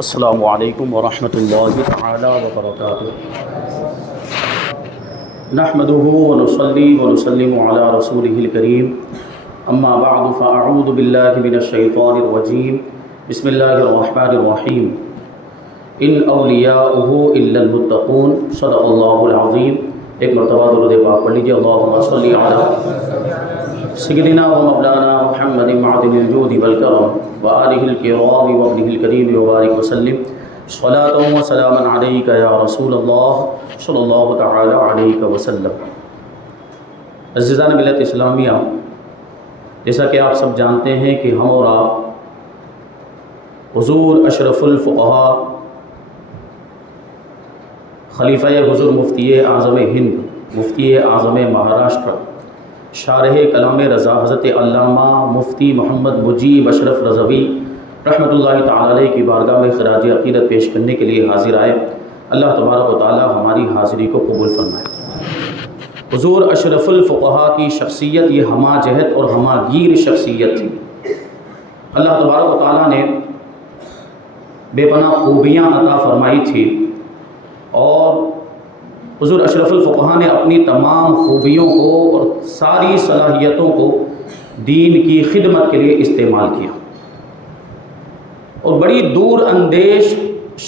السلام علیکم ورحمۃ اللہ تعالی وبرکاتہ۔ نحمده ونصلي ونسلم على رسوله الكريم اما بعد فاعوذ باللہ من الشیطان الرجیم بسم اللہ الرحمن الرحیم ان اولیاؤہ الا المتقون صدق اللہ العظیم۔ ایک مرتبہ درود پاک پڑھ لیجیے۔ اللہم صلی علی سیدنا و مولانا محمد معدن الجود والکرم وآلہ الکرام وابنہ الکریم وبارک وسلم صلاۃ و سلاما علیک یا رسول اللہ صلی اللہ تعالی علیہ وسلم۔ عزیزان ملت اسلامیہ، جیسا کہ آپ سب جانتے ہیں کہ ہم اور آپ حضور اشرف الفقہاء خلیفہ حضور مفتی اعظم ہند، مفتی اعظم مہاراشٹر، شارح کلام رضا حضرت علامہ مفتی محمد مجیب اشرف رضوی رحمۃ اللہ تعالی علیہ کی بارگاہ میں خراج عقیدت پیش کرنے کے لیے حاضر آئے۔ اللہ تبارک و تعالی ہماری حاضری کو قبول فرمائے۔ حضور اشرف الفقہاء کی شخصیت یہ ہمہ جہت اور ہمہ گیر شخصیت تھی۔ اللہ تبارک و تعالی نے بے پناہ خوبیاں عطا فرمائی تھی اور حضور اشرف الفقہاء نے اپنی تمام خوبیوں کو اور ساری صلاحیتوں کو دین کی خدمت کے لیے استعمال کیا، اور بڑی دور اندیش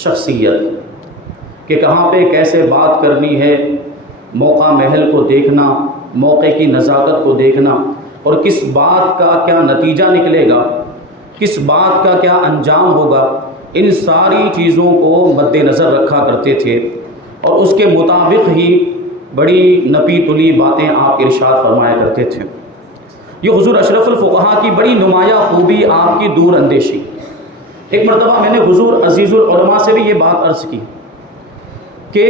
شخصیت کہ کہاں پہ کیسے بات کرنی ہے، موقع محل کو دیکھنا، موقع کی نزاکت کو دیکھنا، اور کس بات کا کیا نتیجہ نکلے گا، کس بات کا کیا انجام ہوگا، ان ساری چیزوں کو مد نظر رکھا کرتے تھے، اور اس کے مطابق ہی بڑی نپی تلی باتیں آپ ارشاد فرمایا کرتے تھے۔ یہ حضور اشرف الفقہاء کی بڑی نمایاں خوبی آپ کی دور اندیشی۔ ایک مرتبہ میں نے حضور عزیز العلماء سے بھی یہ بات عرض کی کہ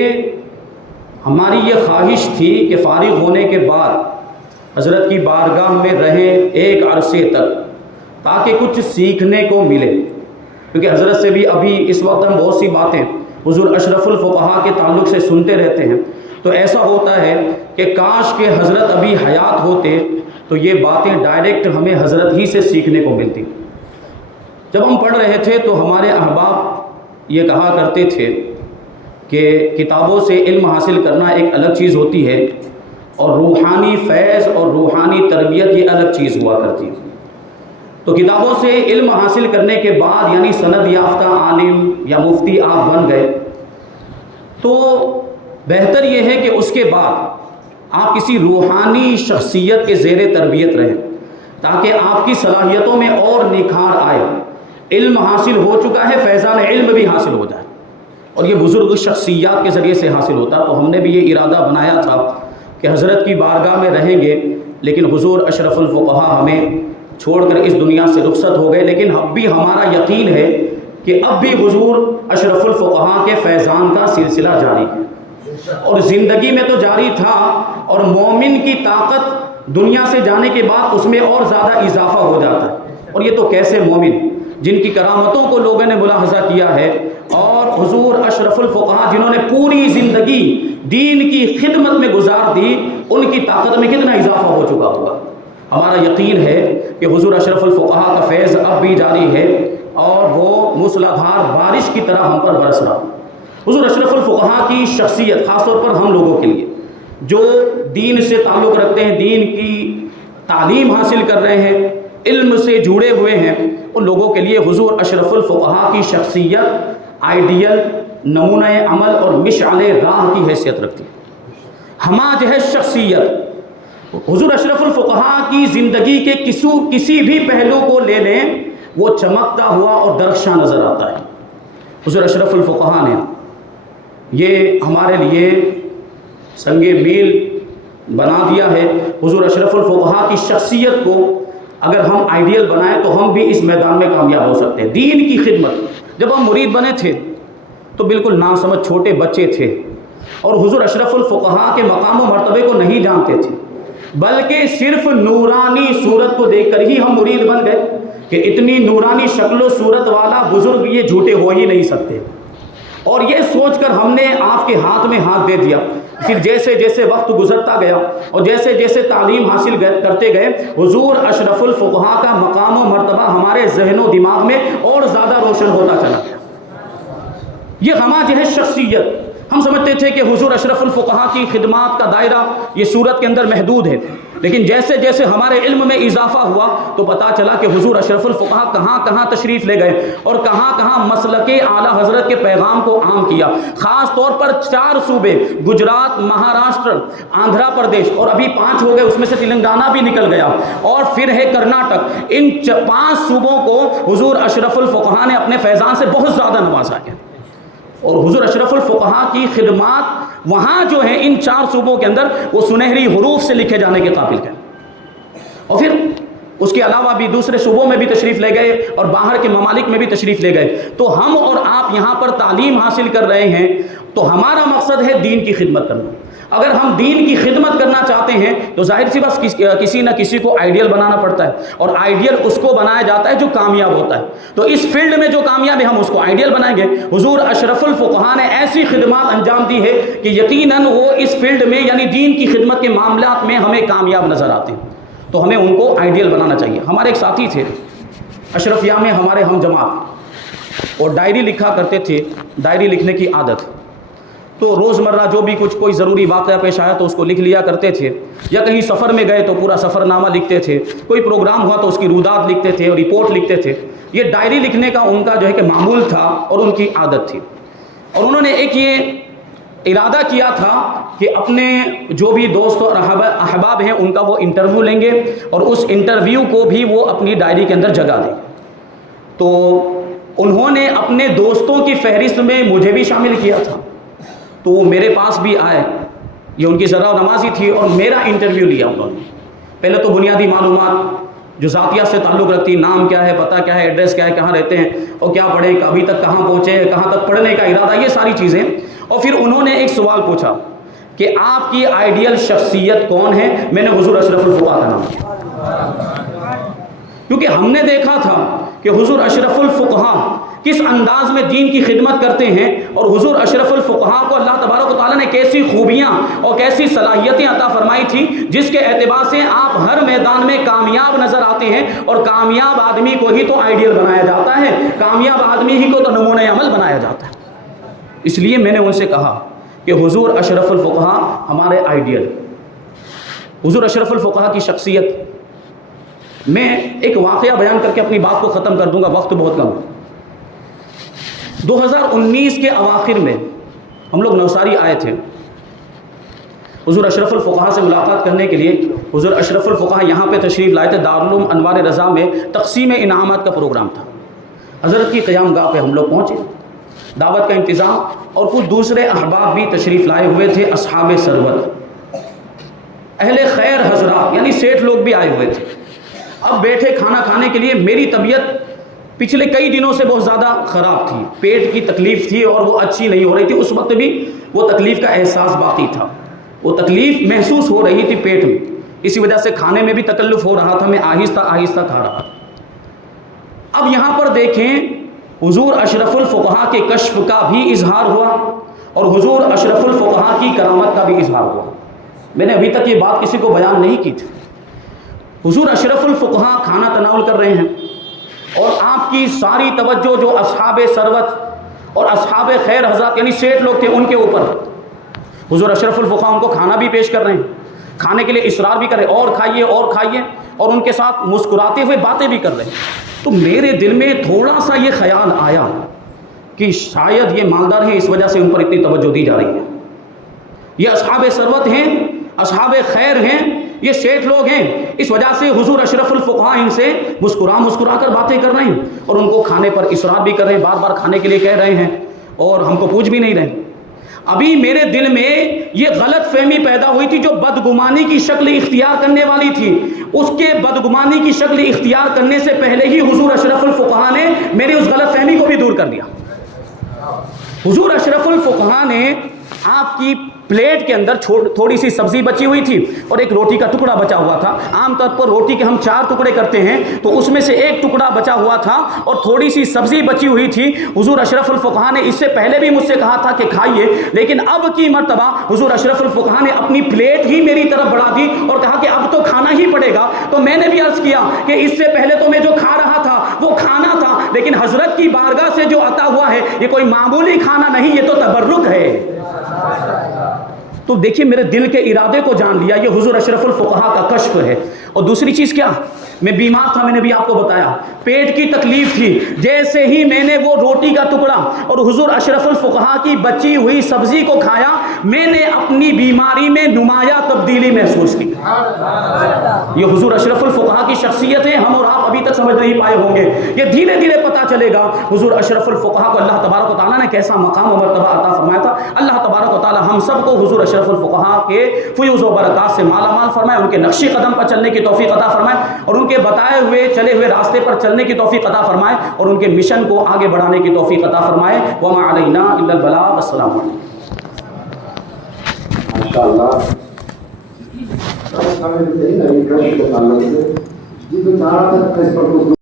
ہماری یہ خواہش تھی کہ فارغ ہونے کے بعد حضرت کی بارگاہ میں رہیں ایک عرصے تک، تاکہ کچھ سیکھنے کو ملے، کیونکہ حضرت سے بھی ابھی اس وقت ہم بہت سی باتیں حضور اشرف الفقہاء کے تعلق سے سنتے رہتے ہیں، تو ایسا ہوتا ہے کہ کاش کہ حضرت ابھی حیات ہوتے تو یہ باتیں ڈائریکٹ ہمیں حضرت ہی سے سیکھنے کو ملتی۔ جب ہم پڑھ رہے تھے تو ہمارے احباب یہ کہا کرتے تھے کہ کتابوں سے علم حاصل کرنا ایک الگ چیز ہوتی ہے، اور روحانی فیض اور روحانی تربیت یہ الگ چیز ہوا کرتی ہے۔ تو کتابوں سے علم حاصل کرنے کے بعد یعنی سند یافتہ عالم یا مفتی آپ بن گئے، تو بہتر یہ ہے کہ اس کے بعد آپ کسی روحانی شخصیت کے زیر تربیت رہیں، تاکہ آپ کی صلاحیتوں میں اور نکھار آئے۔ علم حاصل ہو چکا ہے، فیضان علم بھی حاصل ہو جائے، اور یہ بزرگ شخصیات کے ذریعے سے حاصل ہوتا۔ تو ہم نے بھی یہ ارادہ بنایا تھا کہ حضرت کی بارگاہ میں رہیں گے، لیکن حضور اشرف الفقہاء ہمیں چھوڑ کر اس دنیا سے رخصت ہو گئے، لیکن اب بھی ہمارا یقین ہے کہ اب بھی حضور اشرف الفقہاء کے فیضان کا سلسلہ جاری ہے، اور زندگی میں تو جاری تھا، اور مومن کی طاقت دنیا سے جانے کے بعد اس میں اور زیادہ اضافہ ہو جاتا ہے۔ اور یہ تو کیسے مومن جن کی کرامتوں کو لوگوں نے ملاحظہ کیا ہے، اور حضور اشرف الفقہاء جنہوں نے پوری زندگی دین کی خدمت میں گزار دی، ان کی طاقت میں کتنا اضافہ ہو چکا ہوگا۔ ہمارا یقین ہے کہ حضور اشرف الفقہاء کا فیض اب بھی جاری ہے، اور وہ موسلادھار بارش کی طرح ہم پر برس رہا۔ حضور اشرف الفقہاء کی شخصیت خاص طور پر ہم لوگوں کے لیے جو دین سے تعلق رکھتے ہیں، دین کی تعلیم حاصل کر رہے ہیں، علم سے جڑے ہوئے ہیں، ان لوگوں کے لیے حضور اشرف الفقہاء کی شخصیت آئیڈیل، نمونہ عمل اور مشعل راہ کی حیثیت رکھتی ہے۔ ہمہ جہت شخصیت، حضور اشرف الفقہاء کی زندگی کے کسی بھی پہلو کو لے لیں، وہ چمکتا ہوا اور درخشاں نظر آتا ہے۔ حضور اشرف الفقہاء نے یہ ہمارے لیے سنگ میل بنا دیا ہے۔ حضور اشرف الفقہاء کی شخصیت کو اگر ہم آئیڈیل بنائیں تو ہم بھی اس میدان میں کامیاب ہو سکتے ہیں۔ دین کی خدمت، جب ہم مرید بنے تھے تو بالکل ناسمجھ چھوٹے بچے تھے، اور حضور اشرف الفقہاء کے مقام و مرتبے کو نہیں جانتے تھے، بلکہ صرف نورانی صورت کو دیکھ کر ہی ہم مرید بن گئے کہ اتنی نورانی شکل و صورت والا بزرگ یہ جھوٹے ہو ہی نہیں سکتے، اور یہ سوچ کر ہم نے آپ کے ہاتھ میں ہاتھ دے دیا۔ پھر جیسے جیسے وقت گزرتا گیا اور جیسے جیسے تعلیم حاصل کرتے گئے، حضور اشرف الفقہاء کا مقام و مرتبہ ہمارے ذہن و دماغ میں اور زیادہ روشن ہوتا چلا گیا۔ یہ ہماری ہے شخصیت. ہم سمجھتے تھے کہ حضور اشرف الفقہا کی خدمات کا دائرہ یہ صورت کے اندر محدود ہے، لیکن جیسے جیسے ہمارے علم میں اضافہ ہوا تو پتہ چلا کہ حضور اشرف الفقہا کہاں کہاں تشریف لے گئے اور کہاں کہاں مسلک اعلیٰ حضرت کے پیغام کو عام کیا. خاص طور پر 4 صوبے گجرات، مہاراشٹر، آندھرا پردیش اور ابھی 5 ہو گئے، اس میں سے تلنگانہ بھی نکل گیا اور پھر ہے کرناٹک. ان 5 صوبوں کو حضور اشرف الفقہا نے اپنے فیضان سے بہت زیادہ نوازا ہے. اور حضور اشرف الفقہا کی خدمات وہاں جو ہیں ان 4 صوبوں کے اندر وہ سنہری حروف سے لکھے جانے کے قابل ہیں. اور پھر اس کے علاوہ بھی دوسرے صوبوں میں بھی تشریف لے گئے اور باہر کے ممالک میں بھی تشریف لے گئے. تو ہم اور آپ یہاں پر تعلیم حاصل کر رہے ہیں تو ہمارا مقصد ہے دین کی خدمت کرنا. اگر ہم دین کی خدمت کرنا چاہتے ہیں تو ظاہر سی بات کسی نہ کسی کو آئیڈیل بنانا پڑتا ہے، اور آئیڈیل اس کو بنایا جاتا ہے جو کامیاب ہوتا ہے. تو اس فیلڈ میں جو کامیاب ہے ہم اس کو آئیڈیل بنائیں گے. حضور اشرف الفقہا نے ایسی خدمات انجام دی ہے کہ یقیناً وہ اس فیلڈ میں یعنی دین کی خدمت کے معاملات میں ہمیں کامیاب نظر آتے ہیں. تو ہمیں ان کو آئیڈیل بنانا چاہیے. ہمارے ایک ساتھی تھے اشرفیہ میں، ہمارے ہم جماعت، اور ڈائری لکھا کرتے تھے. ڈائری لکھنے کی عادت، تو روزمرہ جو بھی کوئی ضروری واقعہ پیش آیا تو اس کو لکھ لیا کرتے تھے، یا کہیں سفر میں گئے تو پورا سفر نامہ لکھتے تھے، کوئی پروگرام ہوا تو اس کی رودات لکھتے تھے اور رپورٹ لکھتے تھے. یہ ڈائری لکھنے کا ان کا جو ہے کہ معمول تھا اور ان کی عادت تھی. اور انہوں نے ایک یہ ارادہ کیا تھا کہ اپنے جو بھی دوست اور احباب ہیں ان کا وہ انٹرویو لیں گے اور اس انٹرویو کو بھی وہ اپنی ڈائری کے اندر جگہ دیں. تو انہوں نے اپنے دوستوں کی فہرست میں مجھے بھی شامل کیا تھا. تو وہ میرے پاس بھی آئے، یہ ان کی ذرا نمازی تھی، اور میرا انٹرویو لیا انہوں نے. پہلے تو بنیادی معلومات جو ذاتیہ سے تعلق رکھتی، نام کیا ہے، پتہ کیا ہے، ایڈریس کیا ہے، کہاں رہتے ہیں اور کیا پڑھے، ابھی تک کہاں پہنچے، کہاں تک پڑھنے کا ارادہ، یہ ساری چیزیں. اور پھر انہوں نے ایک سوال پوچھا کہ آپ کی آئیڈیل شخصیت کون ہے. میں نے حضور اشرف الفقہا کا نام کیا، کیونکہ ہم نے دیکھا تھا کہ حضور اشرف الفقہا کس انداز میں دین کی خدمت کرتے ہیں، اور حضور اشرف الفقہا کو اللہ تبارک و تعالیٰ نے کیسی خوبیاں اور کیسی صلاحیتیں عطا فرمائی تھی جس کے اعتبار سے آپ ہر میدان میں کامیاب نظر آتے ہیں. اور کامیاب آدمی کو ہی تو آئیڈیل بنایا جاتا ہے، کامیاب آدمی ہی کو تو نمونہ عمل بنایا جاتا ہے. اس لیے میں نے ان سے کہا کہ حضور اشرف الفقہا ہمارے آئیڈیل. حضور اشرف الفقہا کی شخصیت، میں ایک واقعہ بیان کر کے اپنی بات کو ختم کر دوں گا، وقت بہت کم. 2019 کے اواخر میں ہم لوگ نوساری آئے تھے حضور اشرف الفقہا سے ملاقات کرنے کے لیے. حضور اشرف الفقہا یہاں پہ تشریف لائے تھے. دارالعلوم انوار رضا میں تقسیم انعامات کا پروگرام تھا. حضرت کی قیام گاہ پہ ہم لوگ پہنچے، دعوت کا انتظام، اور کچھ دوسرے احباب بھی تشریف لائے ہوئے تھے، اصحاب ثروت، اہل خیر حضرات، یعنی سیٹھ لوگ بھی آئے ہوئے تھے. اب بیٹھے کھانا کھانے کے لیے. میری طبیعت پچھلے کئی دنوں سے بہت زیادہ خراب تھی، پیٹ کی تکلیف تھی اور وہ اچھی نہیں ہو رہی تھی. اس وقت بھی وہ تکلیف کا احساس باقی تھا، وہ تکلیف محسوس ہو رہی تھی پیٹ میں. اسی وجہ سے کھانے میں بھی تکلف ہو رہا تھا، میں آہستہ آہستہ کھا رہا. اب یہاں پر دیکھیں حضور اشرف الفقہا کے کشف کا بھی اظہار ہوا اور حضور اشرف الفقہا کی کرامت کا بھی اظہار ہوا. میں نے ابھی تک یہ بات کسی کو بیان نہیں کی تھی. حضور اشرف الفقہا کھانا تناول کر رہے ہیں اور آپ کی ساری توجہ جو اصحاب ثروت اور اصحاب خیر حضرات یعنی سیٹھ لوگ تھے ان کے اوپر. حضور اشرف الفقہا ان کو کھانا بھی پیش کر رہے ہیں، کھانے کے لیے اصرار بھی کر رہے ہیں، اور کھائیے اور کھائیے، اور ان کے ساتھ مسکراتے ہوئے باتیں بھی کر رہے ہیں. تو میرے دل میں تھوڑا سا یہ خیال آیا کہ شاید یہ مالدار ہیں، اس وجہ سے ان پر اتنی توجہ دی جا رہی ہے. یہ اصحاب ثروت ہیں، اصحاب خیر ہیں، یہ سیٹھ لوگ ہیں، اس وجہ سے حضور اشرف الفقہا ان سے مسکرا کر باتیں کر رہے ہیں اور ان کو کھانے پر اصرار بھی کر رہے ہیں، بار بار کھانے کے لیے کہہ رہے ہیں اور ہم کو پوچھ بھی نہیں رہے. ابھی میرے دل میں یہ غلط فہمی پیدا ہوئی تھی جو بدگمانی کی شکل اختیار کرنے والی تھی. اس کے بدگمانی کی شکل اختیار کرنے سے پہلے ہی حضور اشرف الفقہا نے میری اس غلط فہمی کو بھی دور کر دیا. حضور اشرف الفقہا نے آپ کی پلیٹ کے اندر تھوڑی سی سبزی بچی ہوئی تھی اور ایک روٹی کا ٹکڑا بچا ہوا تھا. عام طور پر روٹی کے ہم 4 ٹکڑے کرتے ہیں تو اس میں سے ایک ٹکڑا بچا ہوا تھا اور تھوڑی سی سبزی بچی ہوئی تھی. حضور اشرف الفقہا نے اس سے پہلے بھی مجھ سے کہا تھا کہ کھائیے، لیکن اب کی مرتبہ حضور اشرف الفقہا نے اپنی پلیٹ ہی میری طرف بڑھا دی اور کہا کہ اب تو کھانا ہی پڑے گا. تو میں نے بھی عرض کیا کہ اس سے پہلے تو میں جو کھا رہا تھا وہ کھانا تھا، لیکن حضرت کی بارگاہ سے جو عطا ہوا ہے یہ کوئی معمولی کھانا نہیں، یہ تو تبرک ہے۔ تو دیکھیے میرے دل کے ارادے کو جان لیا، یہ حضور اشرف الفقہاء کا کشف ہے۔ اور دوسری چیز کیا، میں بیمار تھا، میں نے بھی آپ کو بتایا، پیٹ کی تکلیف تھی، جیسے ہی میں نے وہ روٹی کا ٹکڑا اور حضور اشرف الفقہاء کی بچی ہوئی سبزی کو کھایا، میں نے اپنی بیماری میں نمایاں تبدیلی محسوس کی۔ یہ حضور اشرف الفقہاء کی شخصیت ہے، ہم اور آپ ابھی تک سمجھ نہیں پائے ہوں گے، یہ دھیرے دھیرے پتہ چلے گا۔ حضور اشرف الفقہاء کو اللہ تبارک و تعالیٰ نے کیسا مقام و مرتبہ عطا فرمایا تھا۔ اللہ تبارک و تعالیٰ ہم سب کو حضور اشرف الفقہاء کے فیوز و برکات سے مالا مال فرمائے، ان کے نقش قدم پر چلنے کی توفیق عطا فرمائے، اور ان کے بتائے ہوئے چلے ہوئے راستے پر چلنے کی توفیق عطا فرمائے، اور ان کے مشن کو آگے بڑھانے کی توفیق عطا فرمائے۔ وما علینا الا البلاغ۔ السلام علیکم۔ ماشاءاللہ جی تو چار تک اس پر